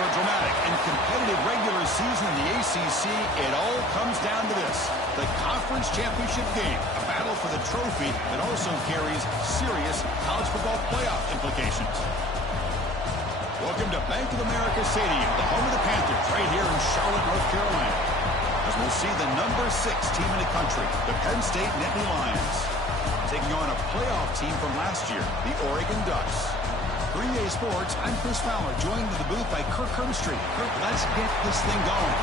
After a dramatic and competitive regular season in the ACC, it all comes down to this: the conference championship game, a battle for the trophy that also carries serious college football playoff implications. Welcome to Bank of America Stadium, the home of the Panthers, right here in Charlotte, North Carolina, as we'll see the number 6 team in the country, the Penn State Nittany Lions, taking on a playoff team from last year, the Oregon Ducks. For EA Sports, I'm Chris Fowler, joined in the booth by Kirk Herbstreit. Kirk, let's get this thing going.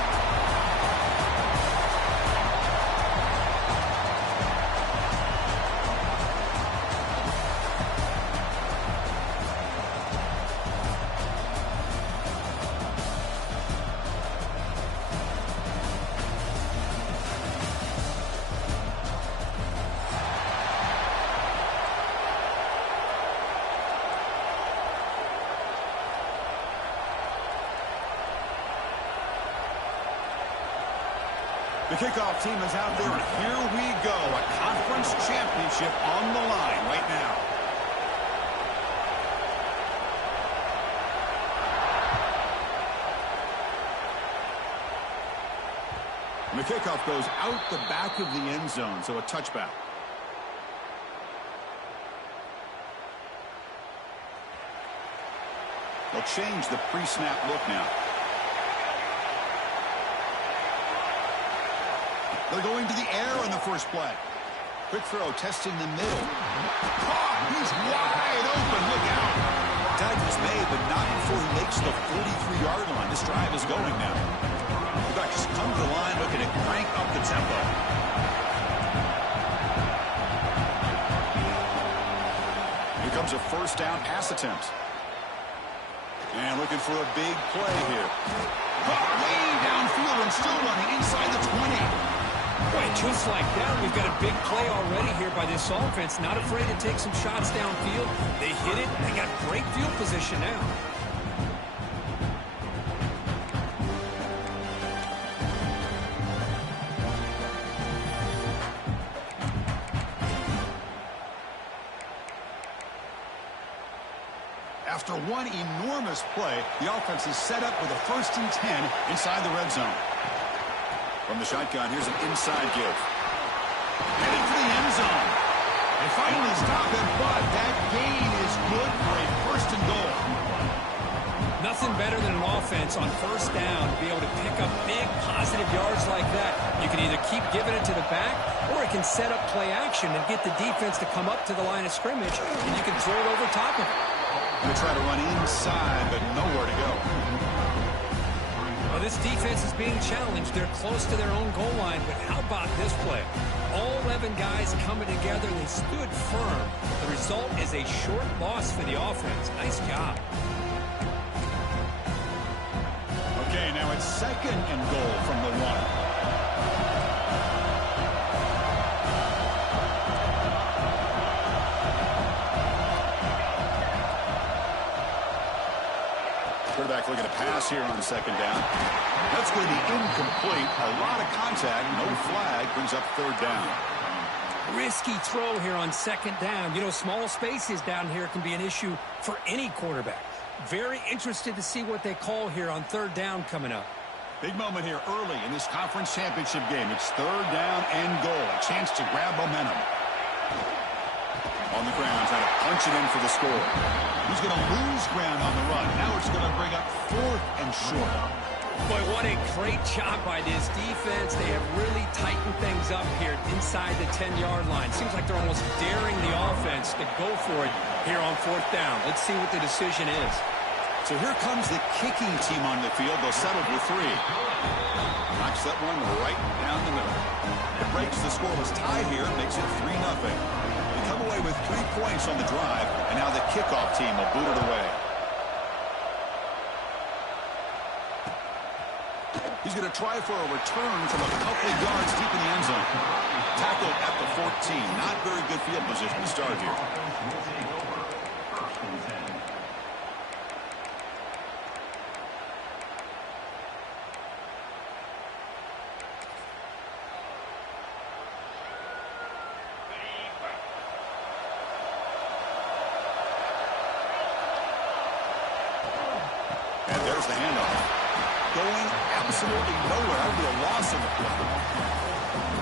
The kickoff team is out there, and here we go. A conference championship on the line right now. And the kickoff goes out the back of the end zone, so a touchback. They'll change the pre-snap look now. They're going to the air on the first play. Quick throw, testing the middle. Caught! He's wide open. Look out. Tackle is made, but not before he makes the 43-yard line. This drive is going now. The Ducks come to the line looking to crank up the tempo. Here comes a first down pass attempt. And looking for a big play here. Caught way downfield and still running inside the 20. Boy, just like that, we've got a big play already here by this offense. Not afraid to take some shots downfield. They hit it. They got great field position now. After one enormous play, the offense is set up with a 1st and 10 inside the red zone. From the shotgun, here's an inside give. Headed for the end zone. They finally stop it, but that gain is good for a 1st and goal. Nothing better than an offense on 1st down to be able to pick up big positive yards like that. You can either keep giving it to the back, or it can set up play action and get the defense to come up to the line of scrimmage, and you can throw it over top of it. They try to run inside, but nowhere to go. Well, this defense is being challenged. They're close to their own goal line, but how about this play? All 11 guys coming together. They stood firm. The result is a short loss for the offense. Nice job. Okay, now it's 2nd and goal from the 1. Quarterback looking to pass here on 2nd down. That's going to be incomplete. A lot of contact. No flag. Brings up 3rd down. Risky throw here on 2nd down. You know, small spaces down here can be an issue for any quarterback. Very interested to see what they call here on 3rd down coming up. Big moment here early in this conference championship game. It's 3rd down and goal. A chance to grab momentum. On the ground, trying to punch it in for the score. He's going to lose ground on the run. Now it's going to bring up 4th and short. Boy, what a great job by this defense. They have really tightened things up here inside the 10-yard line. Seems like they're almost daring the offense to go for it here on 4th down. Let's see what the decision is. So here comes the kicking team on the field. They'll settle for 3. Knocks that one right down the middle. It breaks the scoreless tie here. Makes it 3-0. Come away with 3 points on the drive, and now the kickoff team will boot it away. He's going to try for a return from a couple of yards deep in the end zone. Tackled at the 14. Not very good field position to start here. And there's the handoff. Going absolutely nowhere. That would be a loss of the play.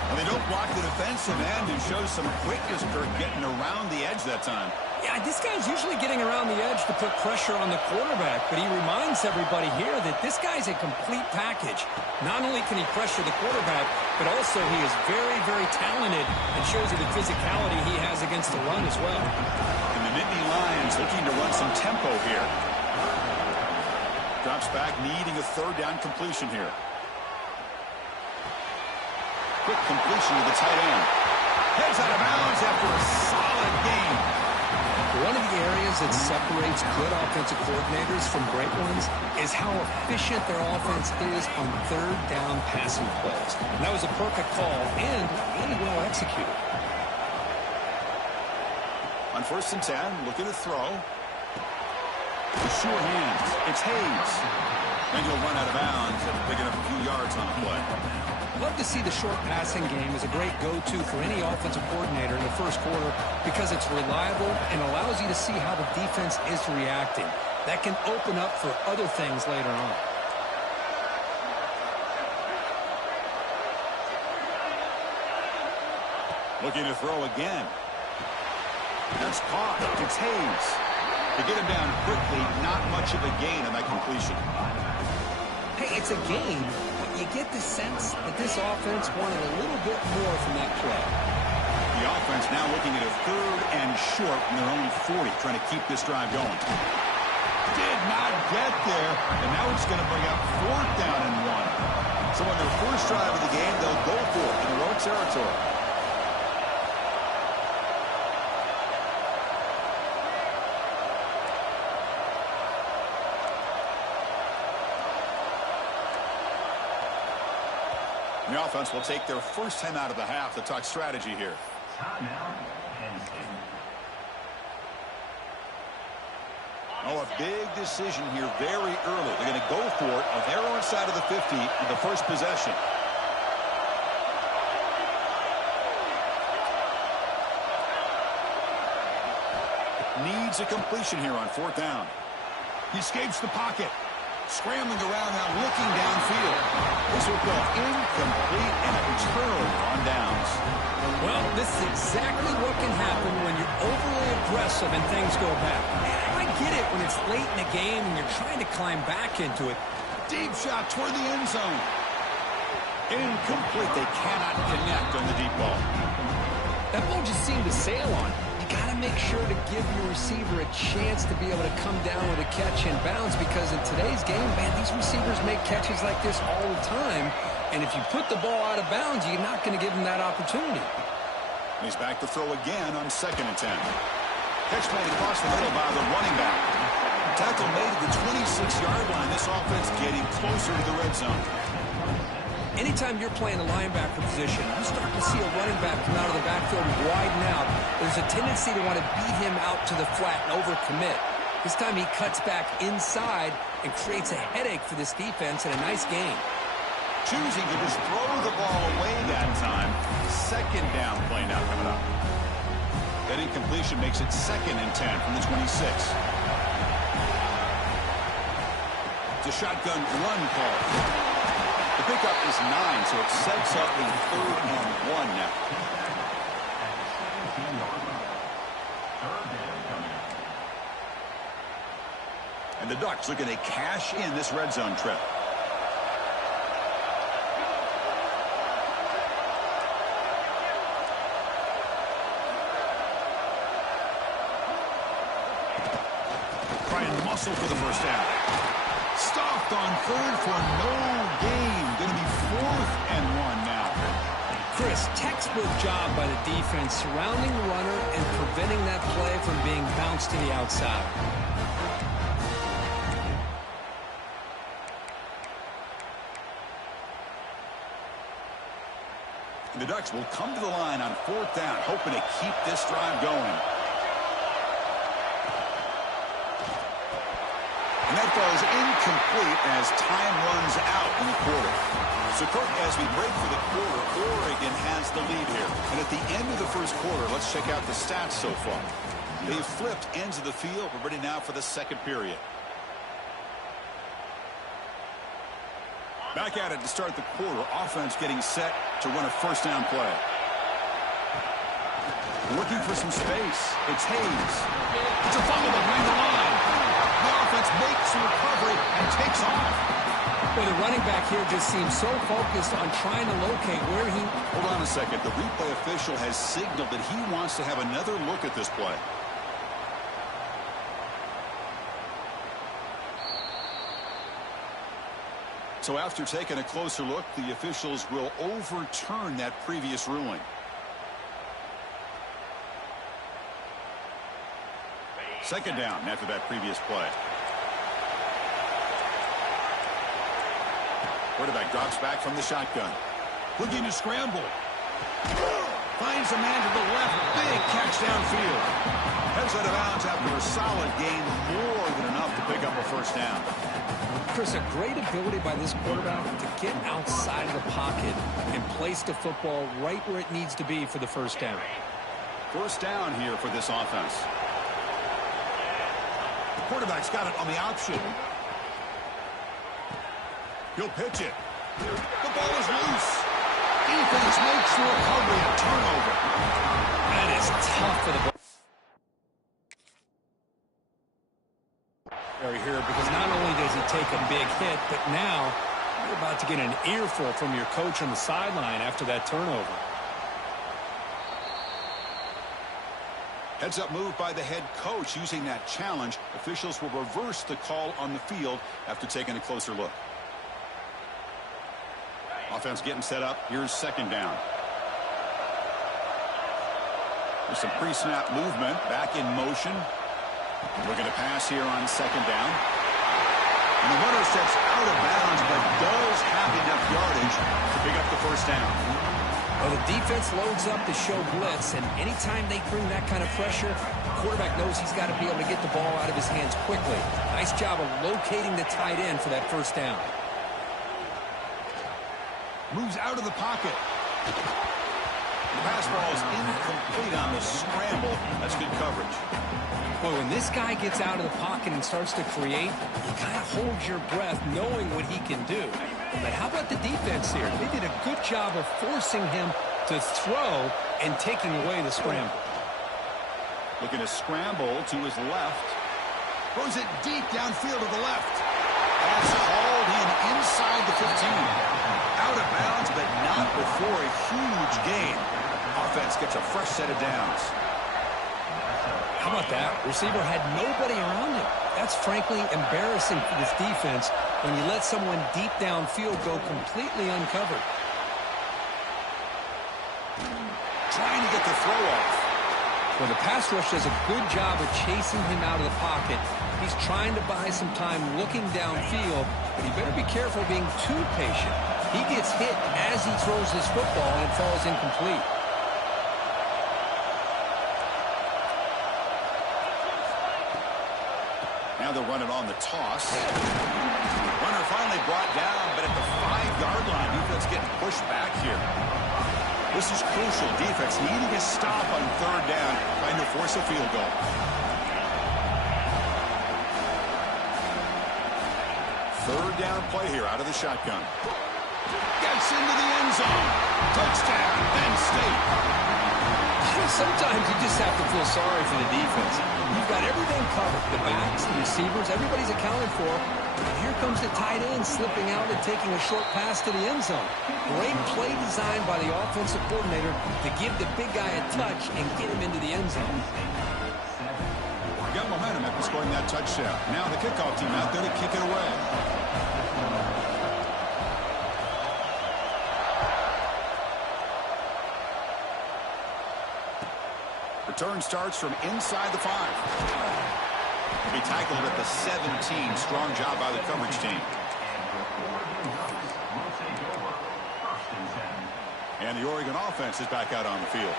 And they don't block the defensive end and shows some quickness for getting around the edge that time. Yeah, this guy's usually getting around the edge to put pressure on the quarterback, but he reminds everybody here that this guy's a complete package. Not only can he pressure the quarterback, but also he is very, very talented and shows you the physicality he has against the run as well. And the Nittany Lions looking to run some tempo here. Drops back, needing a third down completion here. Quick completion to the tight end. Heads out of bounds after a solid game. One of the areas that separates good offensive coordinators from great ones is how efficient their offense is on third down passing plays. And that was a perfect call and really well executed. On 1st and 10, looking to throw. Sure hands. It's Hayes. And he'll run out of bounds and picking up a few yards on the play. Love to see the short passing game as a great go-to for any offensive coordinator in the first quarter because it's reliable and allows you to see how the defense is reacting. That can open up for other things later on. Looking to throw again. That's caught. It's Hayes. To get him down quickly, not much of a gain on that completion. Hey, it's a gain, but you get the sense that this offense wanted a little bit more from that play. The offense now looking at a 3rd and short from their own 40, trying to keep this drive going. Did not get there, and now it's going to bring up 4th down and 1. So on their first drive of the game, they'll go for it in their own territory. The offense will take their first time out of the half to talk strategy here. Oh, a big decision here very early. They're going to go for it on their own side of the 50 in the first possession. Needs a completion here on 4th down. He escapes the pocket. Scrambling around now, looking downfield. This will go incomplete and a turnover on downs. Well, this is exactly what can happen when you're overly aggressive and things go bad. I get it when it's late in the game and you're trying to climb back into it. Deep shot toward the end zone. Incomplete. They cannot connect on the deep ball. That ball just seemed to sail on. You got to make sure to give your receiver a chance to be able to come down with a catch and bounce because in today's game, man, these receivers make catches like this all the time. And if you put the ball out of bounds, you're not going to give them that opportunity. He's back to throw again on 2nd and 10. Catch made across the middle by the running back. Tackle made at the 26-yard line. This offense getting closer to the red zone. Anytime you're playing the linebacker position, you start to see a running back come out of the backfield and widen out. There's a tendency to want to beat him out to the flat and overcommit. This time he cuts back inside and creates a headache for this defense and a nice gain. Choosing to just throw the ball away that time. 2nd down play now coming up. That incompletion makes it 2nd and 10 from the 26. It's a shotgun run call. The pickup is 9, so it sets up a 3rd and 1 now. And the Ducks looking to cash in this red zone trip. Trying to muscle for the first down. Stopped on 3rd for no gain. Going to be 4th and 1 now. Chris, textbook job by the defense surrounding the runner and preventing that play from being bounced to the outside. The Ducks will come to the line on 4th down, hoping to keep this drive going. And that ball is incomplete as time runs out in the quarter. So, Kirk, as we break for the quarter, Oregon has the lead here. And at the end of the first quarter, let's check out the stats so far. They've flipped ends of the field. We're ready now for the second period. Back at it to start the quarter. Offense getting set to run a first down play. Looking for some space. It's Hayes. It's a fumble behind the line. The offense makes the recovery and takes off. Well, the running back here just seems so focused on trying to locate where he... Hold on a second. The replay official has signaled that he wants to have another look at this play. So after taking a closer look, the officials will overturn that previous ruling. Second down after that previous play. Quarterback drops back from the shotgun. Looking to scramble. Finds a man to the left. Big catch downfield. Heads out of bounds after a solid gain. More than enough to pick up a first down. Chris, a great ability by this quarterback to get outside of the pocket and place the football right where it needs to be for the first down. First down here for this offense. The quarterback's got it on the option. He'll pitch it. The ball is loose. Defense makes the recovery, a turnover. That is tough for the ball. Here, because not only does he take a big hit, but now you're about to get an earful from your coach on the sideline after that turnover. Heads up move by the head coach using that challenge. Officials will reverse the call on the field after taking a closer look. Offense getting set up. Here's second down. There's some pre-snap movement. Back in motion. Looking to pass here on second down. And the runner steps out of bounds, but does have enough yardage to pick up the first down. Well, the defense loads up to show blitz, and anytime they bring that kind of pressure, the quarterback knows he's got to be able to get the ball out of his hands quickly. Nice job of locating the tight end for that first down. Moves out of the pocket. The pass ball is incomplete on the scramble. That's good coverage. Boy, when this guy gets out of the pocket and starts to create, you kind of hold your breath knowing what he can do. But how about the defense here? They did a good job of forcing him to throw and taking away the scramble. Looking to scramble to his left. Throws it deep downfield to the left. That's hauled in inside the 15. Out of bounds, but not before a huge gain. Offense gets a fresh set of downs. How about that? Receiver had nobody around him. That's frankly embarrassing for this defense when you let someone deep downfield go completely uncovered. Trying to get the throw off. Well, the pass rush does a good job of chasing him out of the pocket. He's trying to buy some time looking downfield, but he better be careful being too patient. He gets hit as he throws his football, and it falls incomplete. Now they'll run it on the toss. Runner finally brought down, but at the 5-yard line, defense getting pushed back here. This is crucial. Defense needing a stop on third down, trying to force a field goal. Third down play here out of the shotgun. Gets into the end zone. Touchdown, Penn State. Sometimes you just have to feel sorry for the defense. You've got everything covered. The backs, the receivers, everybody's accounted for. And here comes the tight end slipping out and taking a short pass to the end zone. Great play design by the offensive coordinator to give the big guy a touch and get him into the end zone. Got momentum after scoring that touchdown. Now the kickoff team out there to kick it away. Return starts from inside the 5. He'll be tackled at the 17. Strong job by the coverage team. And the Oregon offense is back out on the field.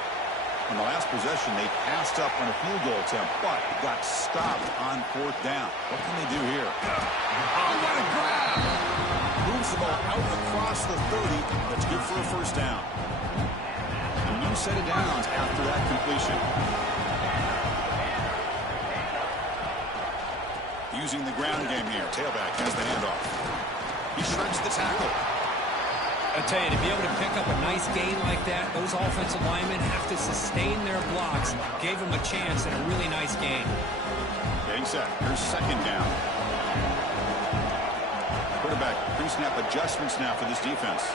On the last possession, they passed up on a field goal attempt, but got stopped on fourth down. What can they do here? Oh, what a grab! Moves the ball out across the 30. That's good for a first down. A new set of downs after that completion. Using the ground game here. Tailback has the handoff. He shreds the tackle. I tell you, to be able to pick up a nice gain like that, those offensive linemen have to sustain their blocks. Gave them a chance and a really nice gain. Getting set. Here's second down. Quarterback pre-snap adjustments now for this defense.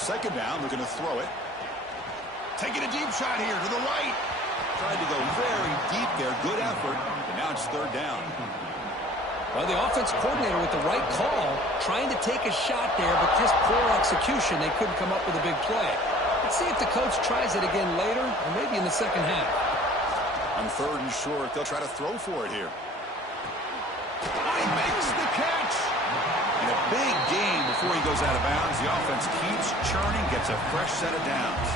Second down, they're going to throw it. Taking a deep shot here to the right. Tried to go very deep there. Good effort. And now it's third down. Well, the offense coordinator with the right call, trying to take a shot there, but just poor execution. They couldn't come up with a big play. Let's see if the coach tries it again later, or maybe in the second half. On third and short, they'll try to throw for it here. He makes the catch. And a big gain before he goes out of bounds. The offense keeps churning, gets a fresh set of downs.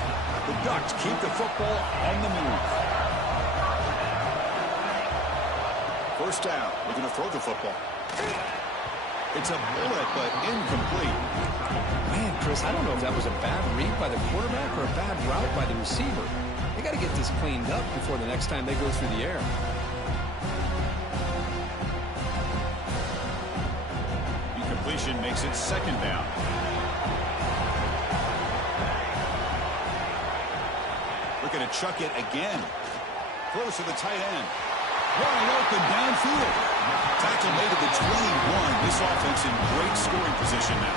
The Ducks keep the football on the move. First down, we're going to throw the football. It's a bullet, but incomplete. Man, Chris, I don't know if that was a bad read by the quarterback or a bad route by the receiver. They got to get this cleaned up before the next time they go through the air. Incompletion makes it second down. Looking to chuck it again. Close to the tight end. Wide open downfield. Tackle made at the 21. This offense in great scoring position now.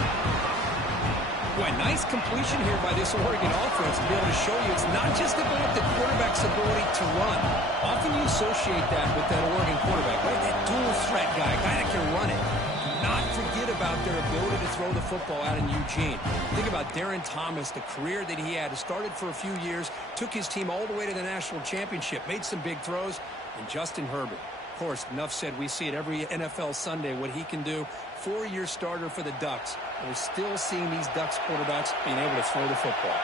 Boy, nice completion here by this Oregon offense to be able to show you it's not just about the quarterback's ability to run. Often you associate that with that Oregon quarterback, right? That dual threat guy, a guy that can run it. Do not forget about their ability to throw the football out in Eugene. Think about Darren Thomas, the career that he had. Started for a few years, took his team all the way to the national championship, made some big throws. And Justin Herbert, of course, enough said, we see it every NFL Sunday, what he can do. 4-year starter for the Ducks. And we're still seeing these Ducks quarterbacks being able to throw the football.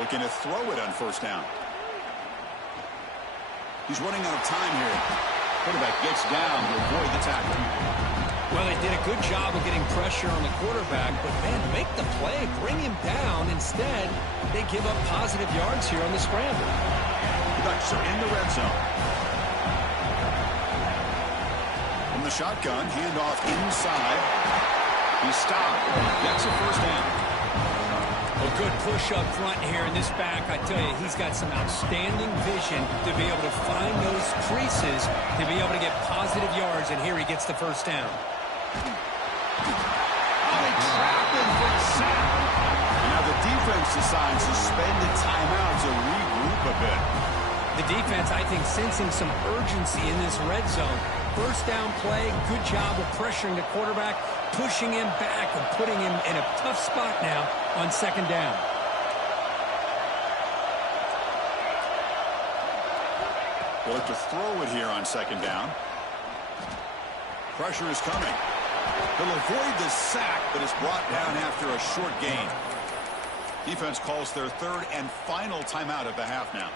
Looking to throw it on first down. He's running out of time here. Quarterback gets down to avoid the tackle. Well, they did a good job of getting pressure on the quarterback, but, man, make the play, bring him down. Instead, they give up positive yards here on the scramble. The Ducks are in the red zone. From the shotgun, handoff inside. He's stopped. That's a first down. A good push up front here in this back. I tell you, he's got some outstanding vision to be able to find those creases, to be able to get positive yards, and here he gets the first down. They trap him for a sack. Now the defense decides to spend the timeout to regroup a bit. The defense, I think, sensing some urgency in this red zone. First down play, good job of pressuring the quarterback, pushing him back and putting him in a tough spot now on second down. They'll have to throw it here on second down. Pressure is coming. They'll avoid the sack, but it's brought down after a short gain. Defense calls their third and final timeout of the half now.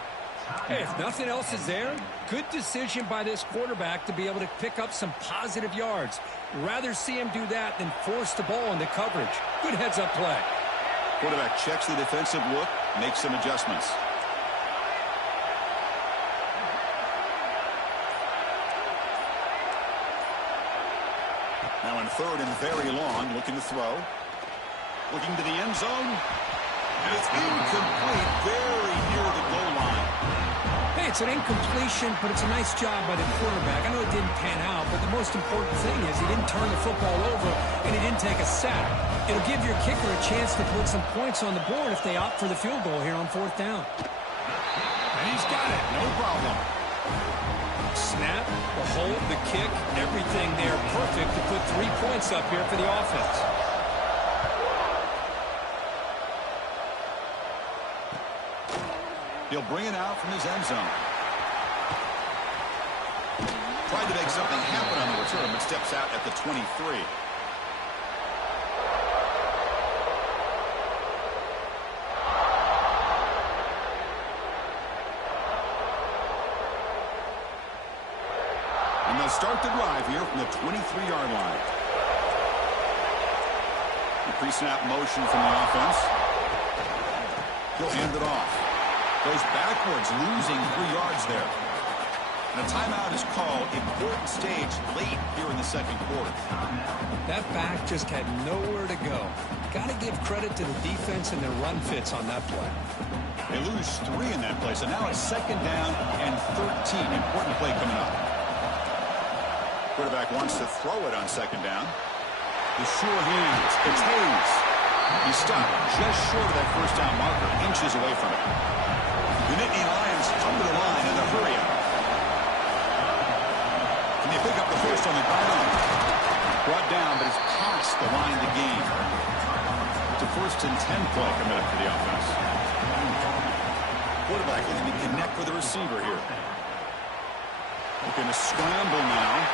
Hey, if nothing else is there, good decision by this quarterback to be able to pick up some positive yards. Rather see him do that than force the ball into coverage. Good heads-up play. Quarterback checks the defensive look, makes some adjustments. Now in third and very long, looking to throw. Looking to the end zone. And it's incomplete, very near the goal line. Hey, it's an incompletion, but it's a nice job by the quarterback. I know it didn't pan out, but the most important thing is he didn't turn the football over and he didn't take a sack. It'll give your kicker a chance to put some points on the board if they opt for the field goal here on fourth down. And he's got it, no problem. Snap, the hold, the kick, everything there perfect to put 3 points up here for the offense. He'll bring it out from his end zone. Tried to make something happen on the return, but steps out at the 23. And they'll start the drive here from the 23-yard line. The pre-snap motion from the offense. He'll hand it off. Goes backwards, losing 3 yards there. And a timeout is called. Important stage late here in the second quarter. That back just had nowhere to go. Got to give credit to the defense and their run fits on that play. They lose 3 in that play, so now it's second down and 13. Important play coming up. Quarterback wants to throw it on second down. The sure hands. It's Hayes. He stopped just short of that first down marker, inches away from it. The Nittany Lions come to the line in a hurry up. Can they pick up the first on the ground? Brought down, but it's past the line to gain. It's a 1st and 10 play coming up for the offense. Quarterback looking to connect with the receiver here. Looking to scramble now.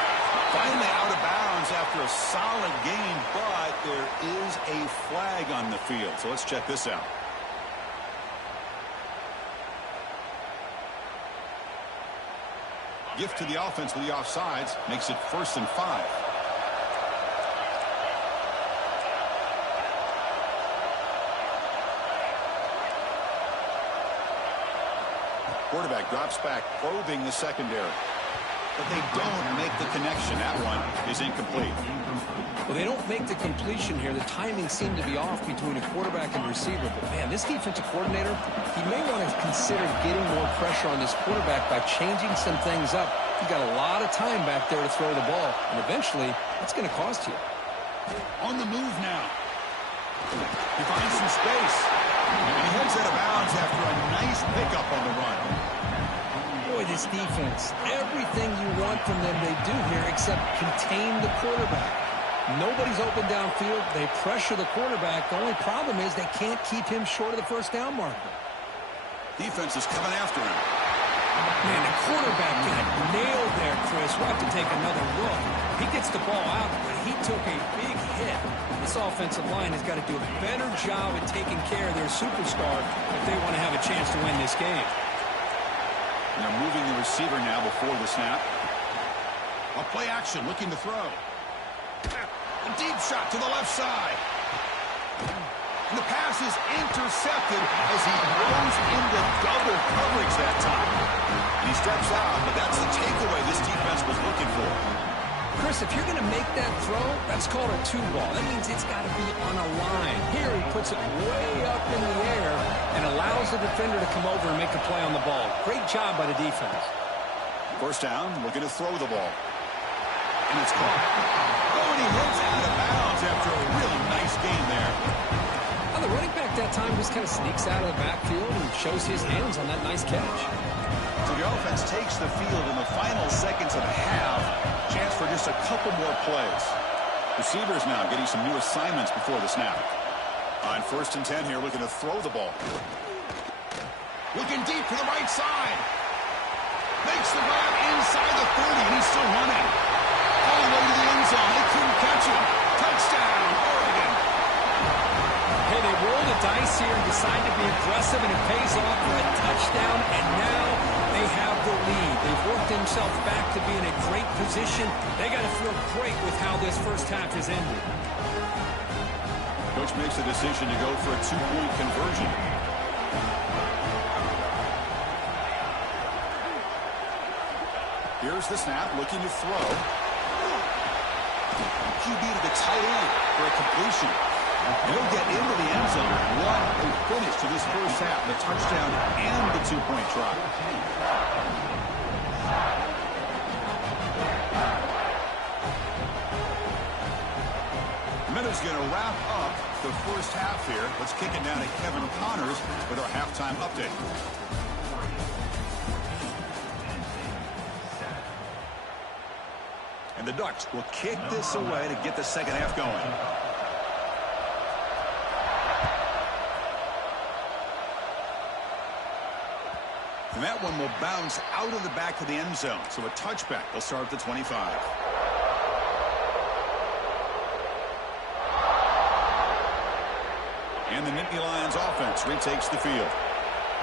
Finally out of bounds after a solid gain, but there is a flag on the field. So let's check this out. Gift to the offense with the offsides. Makes it 1st and 5. Quarterback drops back, probing the secondary. But they don't make the connection. That one is incomplete. Well, they don't make the completion here. The timing seemed to be off between a quarterback and receiver. But, man, this defensive coordinator, he may want to consider getting more pressure on this quarterback by changing some things up. He's got a lot of time back there to throw the ball. And eventually, that's going to cost you. On the move now. He finds some space. And he heads out of bounds after a nice pickup on the run. Boy, this defense, everything you want from them they do here except contain the quarterback. Nobody's open downfield. They pressure the quarterback. The only problem is they can't keep him short of the first down marker. Defense is coming after him. Man, the quarterback got nailed there, Chris. We'll have to take another look. He gets the ball out, but he took a big hit. This offensive line has got to do a better job at taking care of their superstar if they want to have a chance to win this game. And they're moving the receiver now before the snap. A play action, looking to throw. A deep shot to the left side. And the pass is intercepted as he goes into double coverage that time. And he steps out, but that's the takeaway this defense was looking for. Chris, if you're going to make that throw, that's called a 2-ball. That means it's got to be on a line. Here he puts it way up in the air and allows the defender to come over and make a play on the ball. Great job by the defense. First down, looking to throw the ball. And it's caught. Oh, and he heads out of bounds after a really nice gain there. Well, the running back that time just kind of sneaks out of the backfield and shows his hands on that nice catch. So the offense takes the field in the final seconds of the half. Chance for just a couple more plays. Receivers now getting some new assignments before the snap. On 1st and 10 here, looking to throw the ball. Looking deep to the right side. Makes the grab inside the 30, and he's still running. All the way to the end zone. They couldn't catch him. Touchdown, Oregon. Hey, they roll the dice here and decide to be aggressive, and it pays off for a touchdown, and now they have the lead. They've worked themselves back to be in a great position. They got to feel great with how this first half has ended. Coach makes a decision to go for a 2-point conversion. Here's the snap, looking to throw. QB to the tight end for a completion. And he'll get into the end zone. What a finish to this first half. The touchdown and the 2-point try. Minutes going to wrap up the first half here. Let's kick it down to Kevin Connors with our halftime update. And the Ducks will kick this away to get the second half going. And that one will bounce out of the back of the end zone. So a touchback. They'll start at the 25. And the Nittany Lions offense retakes the field.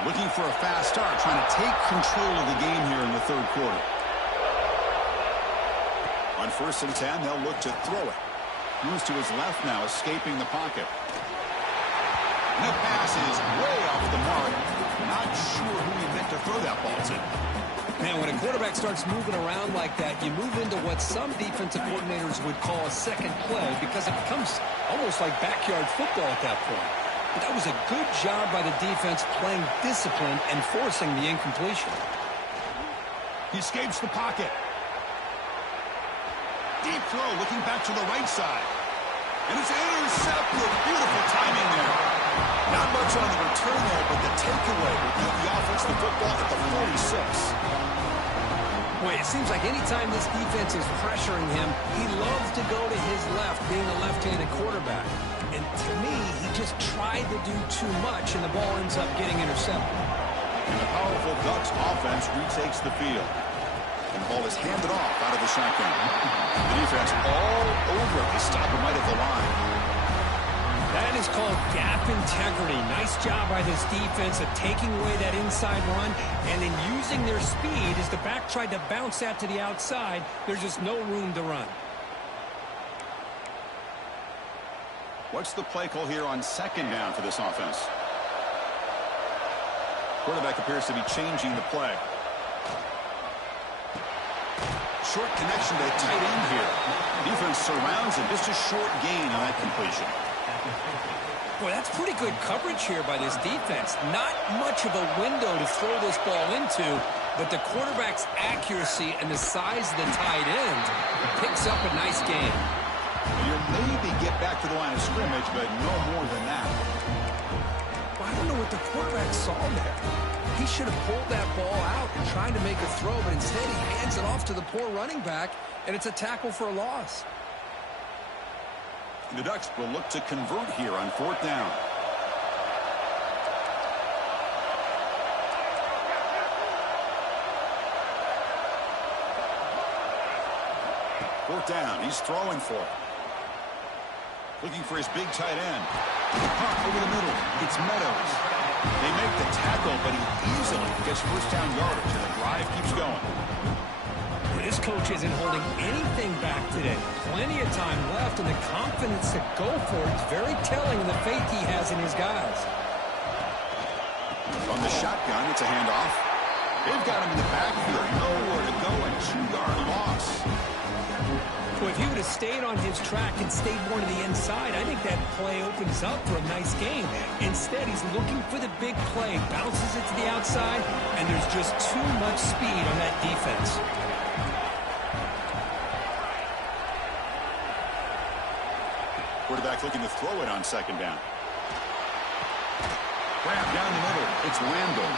Looking for a fast start, trying to take control of the game here in the third quarter. On 1st and 10, they'll look to throw it. Moves to his left now, escaping the pocket. And that pass is way off the mark. Not sure who throw that ball to. Man, when a quarterback starts moving around like that, you move into what some defensive coordinators would call a second play because it becomes almost like backyard football at that point. But that was a good job by the defense playing discipline and forcing the incompletion. He escapes the pocket. Deep throw, looking back to the right side. And it's intercepted. Beautiful timing there. Not much on the return there, but the takeaway will give the offense the football at the 46. Boy, it seems like anytime this defense is pressuring him, he loves to go to his left, being a left-handed quarterback. And to me, he just tried to do too much, and the ball ends up getting intercepted. And the powerful Ducks offense retakes the field. And the ball is handed off out of the shotgun. The defense all over it. They stop him right at the line. That is called gap integrity. Nice job by this defense of taking away that inside run and then using their speed as the back tried to bounce that to the outside. There's just no room to run. What's the play call here on second down for this offense? Quarterback appears to be changing the play. Short connection to the tight end here. Defense surrounds him. Just a short gain on that completion. Boy, that's pretty good coverage here by this defense. Not much of a window to throw this ball into, but the quarterback's accuracy and the size of the tight end picks up a nice gain. You'll maybe get back to the line of scrimmage, but no more than that. Well, I don't know what the quarterback saw there. He should have pulled that ball out and tried to make a throw, but instead he hands it off to the poor running back, and it's a tackle for a loss. The Ducks will look to convert here on fourth down. Fourth down. He's throwing for it. Looking for his big tight end. Pump over the middle. It's Meadows. They make the tackle, but he easily gets first down yardage, and the drive keeps going. This coach isn't holding anything back today. Plenty of time left, and the confidence to go for it is very telling of the faith he has in his guys. From the shotgun, it's a handoff. They've got him in the backfield. Nowhere to go, a 2-yard loss. So if he would have stayed on his track and stayed more to the inside, I think that play opens up for a nice game. Instead, he's looking for the big play, bounces it to the outside, and there's just too much speed on that defense. Quarterback looking to throw it on second down. Grab down the middle. It's Randall.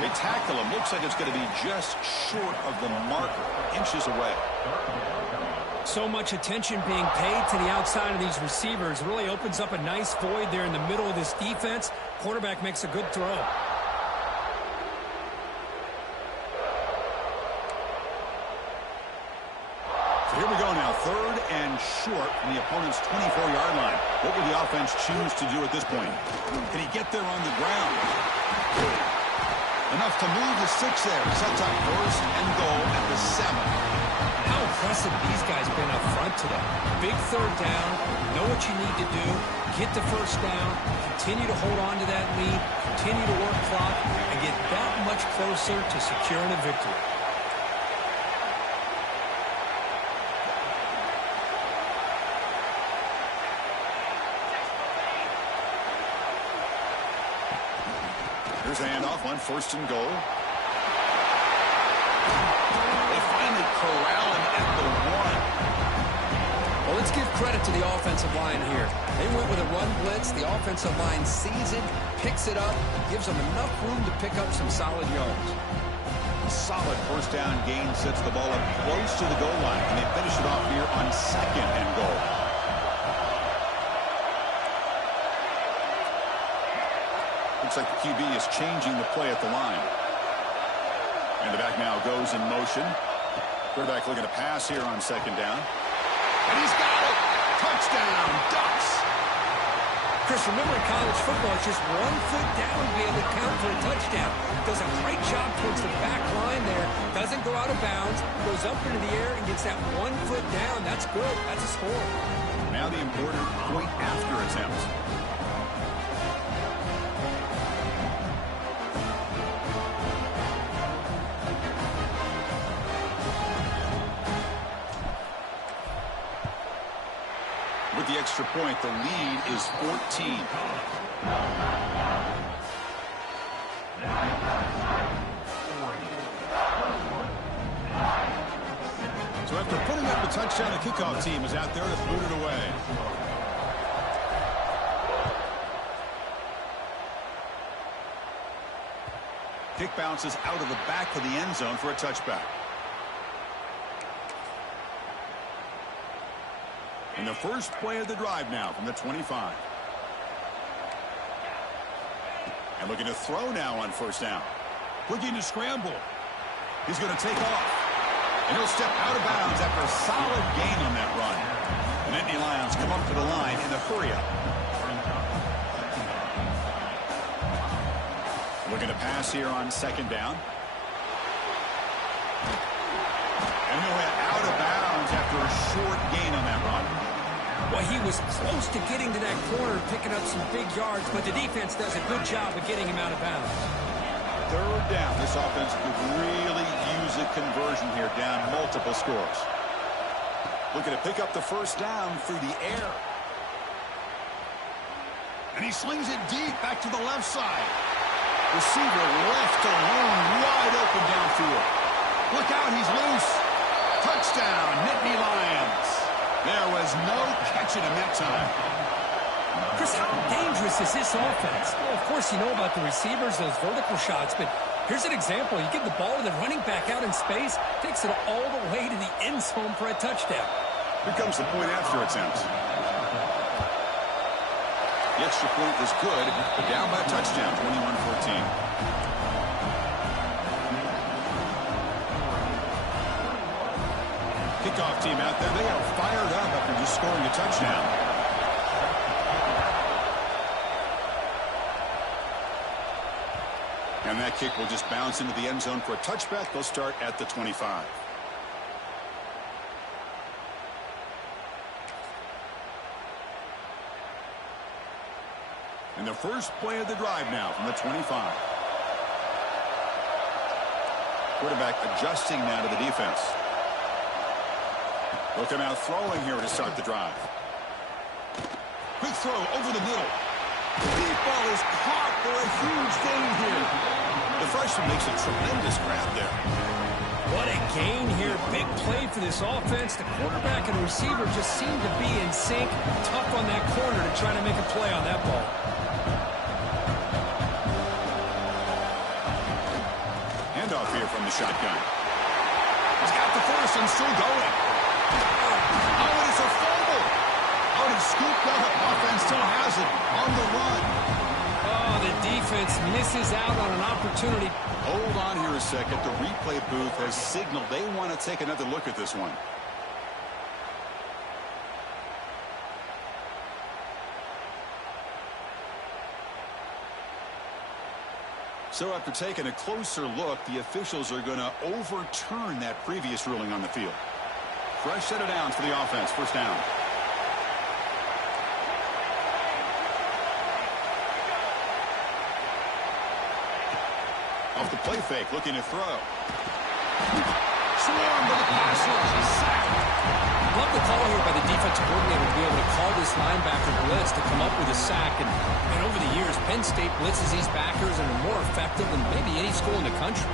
They tackle him. Looks like it's going to be just short of the marker, inches away. So much attention being paid to the outside of these receivers. Really opens up a nice void there in the middle of this defense. Quarterback makes a good throw. So here we go now. Third and short from the opponent's 24-yard line. What will the offense choose to do at this point? Can he get there on the ground? Enough to move the 6 there. Sets up first and goal at the 7. How impressive these guys been up front today. Big third down, know what you need to do, get the first down, continue to hold on to that lead, continue to work clock, and get that much closer to securing a victory. Here's a handoff on first and goal. They finally corral him at the 1. Well, let's give credit to the offensive line here. They went with a run blitz. The offensive line sees it, picks it up, gives them enough room to pick up some solid yards. Solid first down gain sets the ball up close to the goal line, and they finish it off here on second and goal. Looks like the QB is changing the play at the line. And the back now goes in motion. Quarterback looking to pass here on second down. And he's got it! Touchdown, Ducks! Chris, remember in college football, it's just 1 foot down to be able to count for a touchdown. Does a great job towards the back line there. Doesn't go out of bounds. Goes up into the air and gets that 1 foot down. That's good. That's a score. Now the important point after attempt. the extra point. The lead is 14. So after putting up a touchdown, the kickoff team is out there to boot it away. Kick bounces out of the back of the end zone for a touchback. And the first play of the drive now from the 25. And looking to throw now on first down. Looking to scramble. He's going to take off. And he'll step out of bounds after a solid gain on that run. The Nittany Lions come up to the line in the hurry-up. Looking to pass here on second down. And he'll head out of bounds after a short gain on that run. Well, he was close to getting to that corner, picking up some big yards, but the defense does a good job of getting him out of bounds. Third down. This offense could really use a conversion here, down multiple scores. Looking to pick up the first down through the air. And he slings it deep back to the left side. Receiver left alone, wide open downfield. Look out, he's loose. Touchdown, Nittany Lions. There was no catching him that time. Chris, how dangerous is this offense? Well, of course, you know about the receivers, those vertical shots, but here's an example. You give the ball to the running back out in space, takes it all the way to the end zone for a touchdown. Here comes the point after attempt. The extra point was good, but down by a touchdown, 21-14. Kickoff team out there, they are fired up after just scoring a touchdown. And that kick will just bounce into the end zone for a touchback. They'll start at the 25. And the first play of the drive now from the 25. Quarterback adjusting now to the defense. Looking out throwing here to start the drive. Quick throw over the middle. Deep ball is caught for a huge gain here. The freshman makes a tremendous grab there. What a gain here. Big play for this offense. The quarterback and receiver just seem to be in sync. Tough on that corner to try to make a play on that ball. Handoff here from the shotgun. He's got the first and still going. Oh, and it's a fumble. Oh, he's scooped up. Offense still has it on the run. Oh, the defense misses out on an opportunity. Hold on here a second. The replay booth has signaled they want to take another look at this one. So after taking a closer look, the officials are going to overturn that previous ruling on the field. Fresh set of downs for the offense. First down. Off the play fake, looking to throw. Swarmed by the pass rush. He's sacked. Love the call here by the defensive coordinator to be able to call this linebacker blitz to come up with a sack. And over the years, Penn State blitzes these backers and are more effective than maybe any school in the country.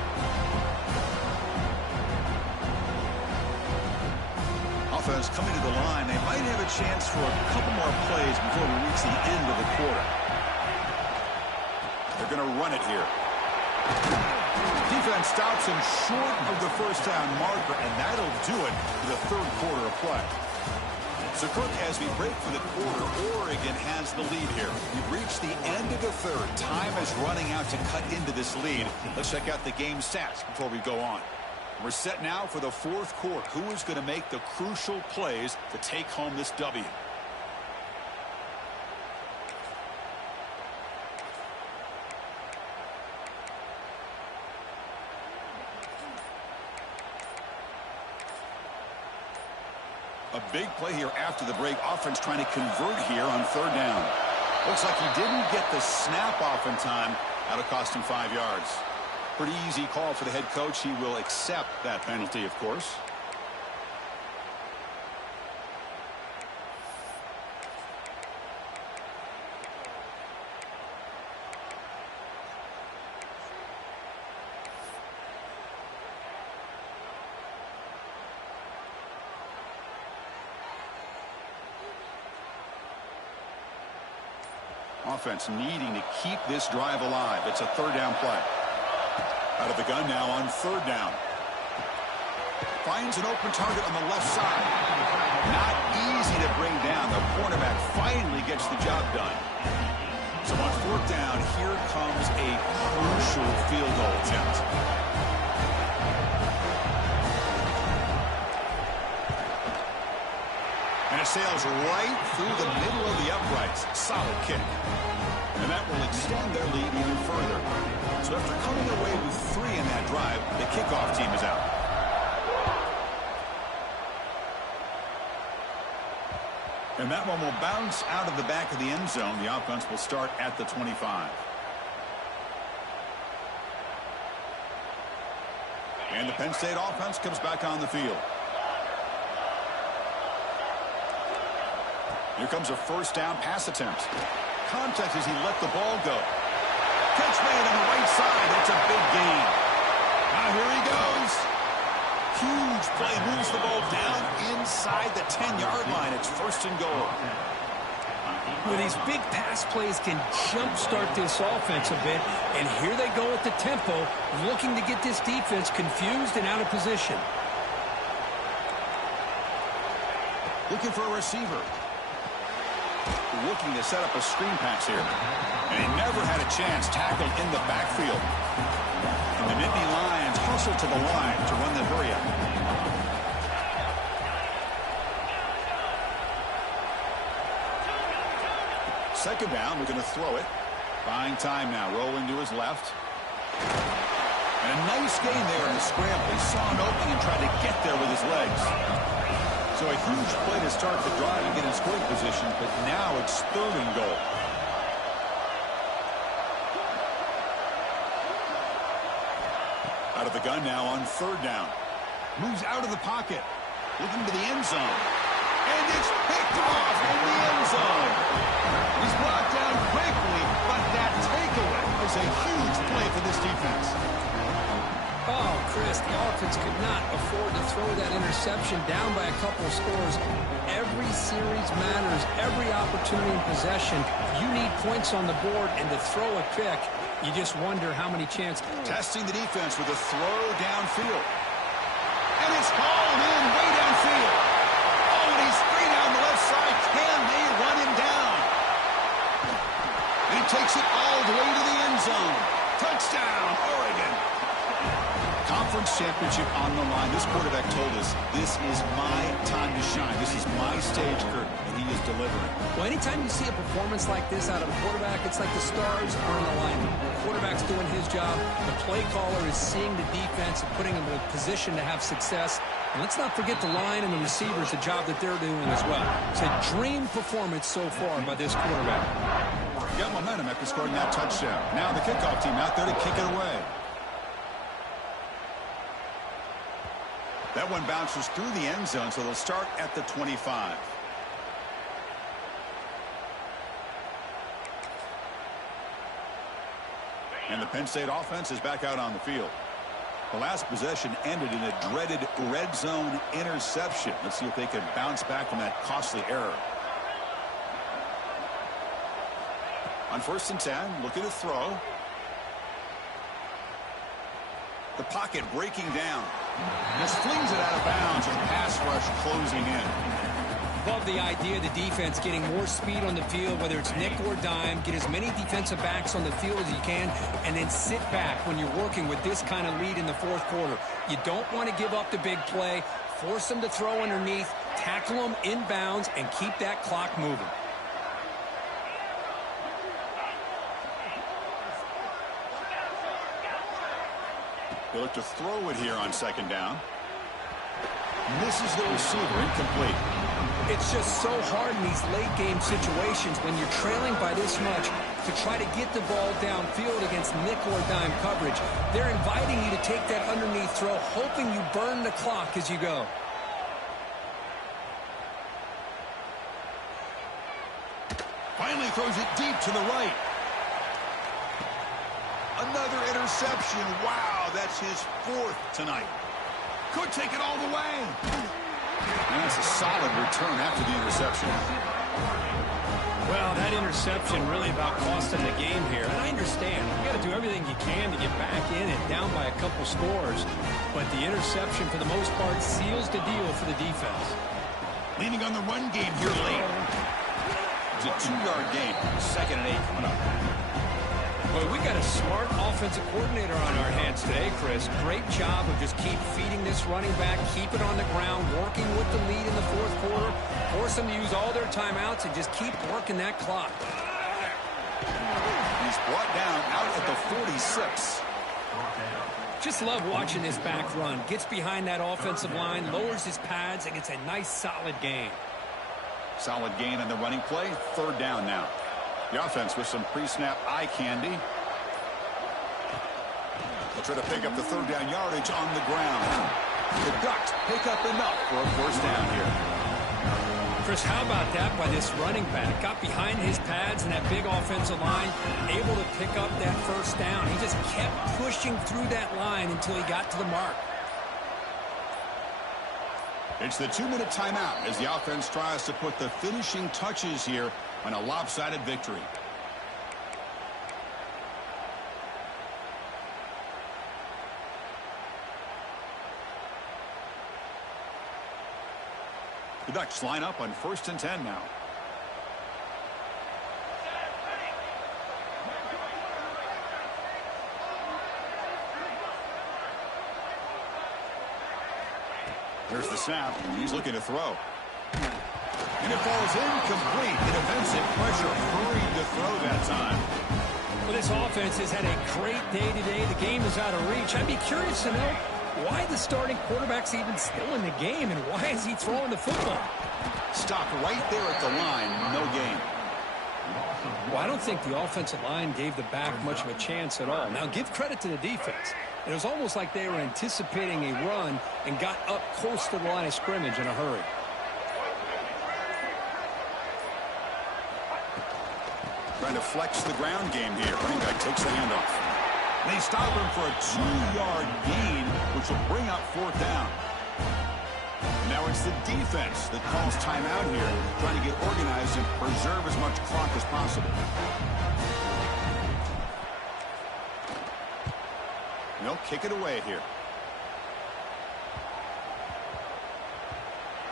Offense coming to the line. They might have a chance for a couple more plays before we reach the end of the quarter. They're going to run it here. Defense stops him short of the first down marker, and that'll do it for the third quarter of play. So, Kirk, as we break for the quarter, Oregon has the lead here. We've reached the end of the third. Time is running out to cut into this lead. Let's check out the game stats before we go on. We're set now for the fourth quarter. Who is going to make the crucial plays to take home this W? A big play here after the break. Offense trying to convert here on third down. Looks like he didn't get the snap off in time. That'll cost him 5 yards. Pretty easy call for the head coach. He will accept that penalty, of course. offense needing to keep this drive alive. It's a third down play. Out of the gun now on third down. Finds an open target on the left side. Not easy to bring down. The cornerback finally gets the job done. So on fourth down, here comes a crucial field goal attempt. And it sails right through the middle of the uprights. Solid kick. And that will extend their lead even further. So after coming away with 3 in that drive, the kickoff team is out. And that one will bounce out of the back of the end zone. The offense will start at the 25. And the Penn State offense comes back on the field. Here comes a first down pass attempt. Contact as he let the ball go. Catch made on the right side. That's a big gain. Now here he goes. Huge play. Moves the ball down inside the 10-yard line. It's first and goal. Well, these big pass plays can jumpstart this offense a bit. And here they go at the tempo, looking to get this defense confused and out of position. Looking for a receiver. Looking to set up a screen pass here. And he never had a chance tackled in the backfield. And the Nittany Lions hustle to the line to run the hurry-up. Second down, we're going to throw it. Buying time now, rolling to his left. And a nice gain there in the scramble. He saw an opening and tried to get there with his legs. So a huge play to start the drive and get in scoring position, but now it's third and goal. Out of the gun now on third down. Moves out of the pocket. Looking to the end zone. And it's picked off in the end zone. He's brought down quickly, but that takeaway is a huge play for this defense. Oh, Chris, the offense could not afford to throw that interception down by a couple of scores. Every series matters. Every opportunity in possession. You need points on the board, and to throw a pick, you just wonder how many chances. Testing the defense with a throw downfield. And it's hauled in way downfield. Oh, and he's free down the left side. Can they run him down? And he takes it all the way to the end zone. Touchdown, Oregon. Conference championship on the line. This quarterback told us, this is my time to shine. This is my stage curtain, and he is delivering. Well, anytime you see a performance like this out of a quarterback, it's like the stars are in alignment. The quarterback's doing his job. The play caller is seeing the defense and putting him in a position to have success. And let's not forget the line and the receivers, the job that they're doing as well. It's a dream performance so far by this quarterback. Got momentum after scoring that touchdown. Now the kickoff team out there to kick it away. That one bounces through the end zone, so they'll start at the 25. And the Penn State offense is back out on the field. The last possession ended in a dreaded red zone interception. Let's see if they can bounce back from that costly error. On 1st and 10, looking to throw. The pocket breaking down. Just flings it out of bounds and pass rush closing in. Love the idea of the defense getting more speed on the field, whether it's nickel or dime. Get as many defensive backs on the field as you can, and then sit back when you're working with this kind of lead in the fourth quarter. You don't want to give up the big play. Force them to throw underneath, tackle them inbounds, and keep that clock moving. They look to throw it here on 2nd down. Misses the receiver, incomplete. It's just so hard in these late game situations when you're trailing by this much to try to get the ball downfield against nickel or dime coverage. They're inviting you to take that underneath throw, hoping you burn the clock as you go. Finally throws it deep to the right. Another interception. Wow, that's his 4th tonight. Could take it all the way. And that's a solid return after the interception. Well, that interception really about cost them the game here. And I understand. You got to do everything you can to get back in and down by a couple scores. But the interception, for the most part, seals the deal for the defense. Leaning on the run game here late. It's a 2-yard gain. 2nd and 8 coming up. Well, we got a smart offensive coordinator on our hands today, Chris. Great job of just keep feeding this running back, keep it on the ground, working with the lead in the 4th quarter, force them to use all their timeouts, and just keep working that clock. He's brought down out at the 46. Just love watching this back run. Gets behind that offensive line, lowers his pads, and gets a nice, solid gain. Solid gain on the running play. 3rd down now. The offense with some pre-snap eye candy. They'll try to pick up the 3rd down yardage on the ground. The Ducks pick up enough for a 1st down here. Chris, how about that by this running back? Got behind his pads and that big offensive line, able to pick up that 1st down. He just kept pushing through that line until he got to the mark. It's the 2-minute timeout as the offense tries to put the finishing touches here on a lopsided victory. The Ducks line up on 1st and 10 now. There's the snap. He's looking to throw. And it falls incomplete. The defensive pressure hurried to throw that time. Well, this offense has had a great day today. The game is out of reach. I'd be curious to know why the starting quarterback's even still in the game and why is he throwing the football? Stopped right there at the line. No gain. Well, I don't think the offensive line gave the back much of a chance at all. Now, give credit to the defense. It was almost like they were anticipating a run and got up close to the line of scrimmage in a hurry. Trying to flex the ground game here. Running back takes the handoff. They stop him for a 2-yard gain, which will bring up 4th down. And now it's the defense that calls timeout here, trying to get organized and preserve as much clock as possible. They'll kick it away here.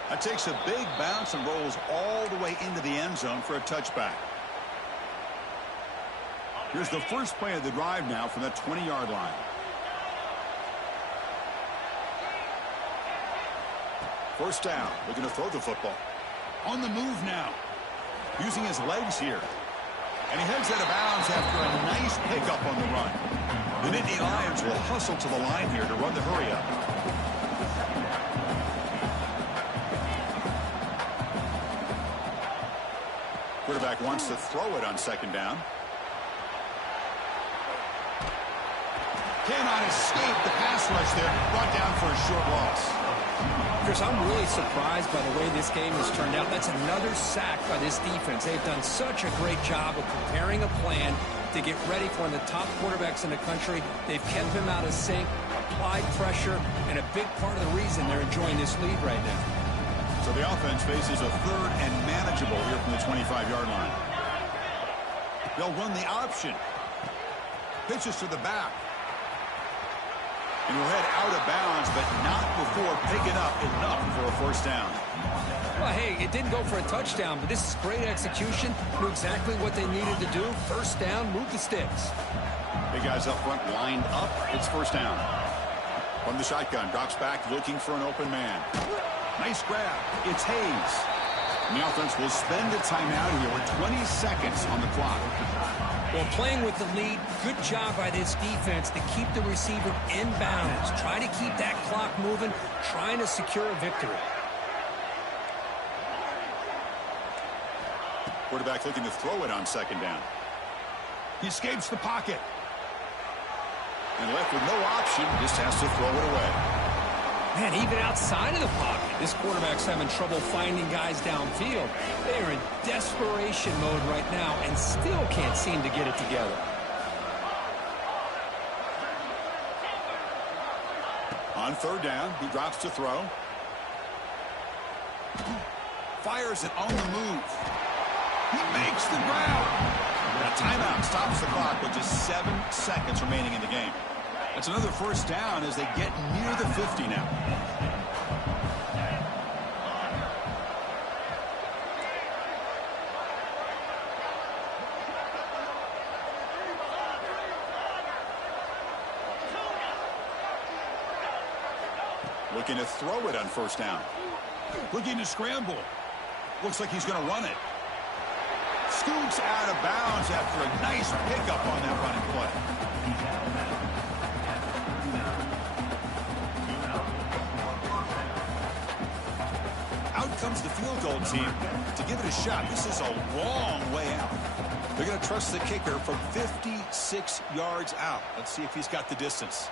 That takes a big bounce and rolls all the way into the end zone for a touchback. Here's the first play of the drive now from the 20-yard line. First down, looking to throw the football. On the move now. Using his legs here. And he heads out of bounds after a nice pickup on the run. The Nittany Lions will hustle to the line here to run the hurry up. Quarterback wants to throw it on 2nd down. Cannot escape the pass rush there. Brought down for a short loss. Chris, I'm really surprised by the way this game has turned out. That's another sack by this defense. They've done such a great job of preparing a plan to get ready for one of the top quarterbacks in the country. They've kept him out of sync, applied pressure, and a big part of the reason they're enjoying this lead right now. So the offense faces a 3rd and manageable here from the 25-yard line. They'll run the option. Pitches to the back. And will head out of bounds, but not before picking up enough for a 1st down. Well, hey, it didn't go for a touchdown, but this is great execution. Knew exactly what they needed to do. 1st down, move the sticks. Big guys up front lined up. It's 1st down. From the shotgun, drops back looking for an open man. Nice grab. It's Hayes. And the offense will spend a timeout here with 20 seconds on the clock. Well, playing with the lead, good job by this defense to keep the receiver in bounds. Try to keep that clock moving, trying to secure a victory. Quarterback looking to throw it on 2nd down. He escapes the pocket. And left with no option, just has to throw it away. Man, even outside of the pocket, this quarterback's having trouble finding guys downfield. They are in desperation mode right now and still can't seem to get it together. On 3rd down, he drops to throw. Fires it on the move. He makes the grab. And a timeout stops the clock with just 7 seconds remaining in the game. That's another first down as they get near the 50 now. Looking to throw it on first down. Looking to scramble. Looks like he's going to run it. Scoots out of bounds after a nice pickup on that running play. Out comes the field goal team to give it a shot. This is a long way out. They're going to trust the kicker from 56 yards out. Let's see if he's got the distance.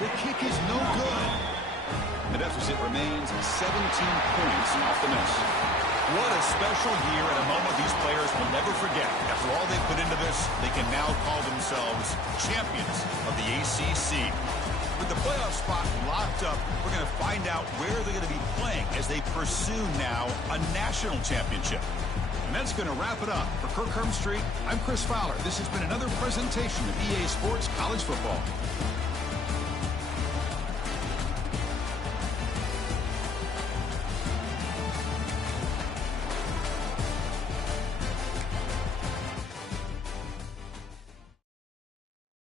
The kick is no good. The deficit remains 17 points off the miss. What a special year and a moment these players will never forget. After all they put into this, they can now call themselves champions of the ACC. With the playoff spot locked up, we're going to find out where they're going to be playing as they pursue now a national championship. And that's going to wrap it up. For Kirk Hermstreet, I'm Chris Fowler. This has been another presentation of EA Sports College Football.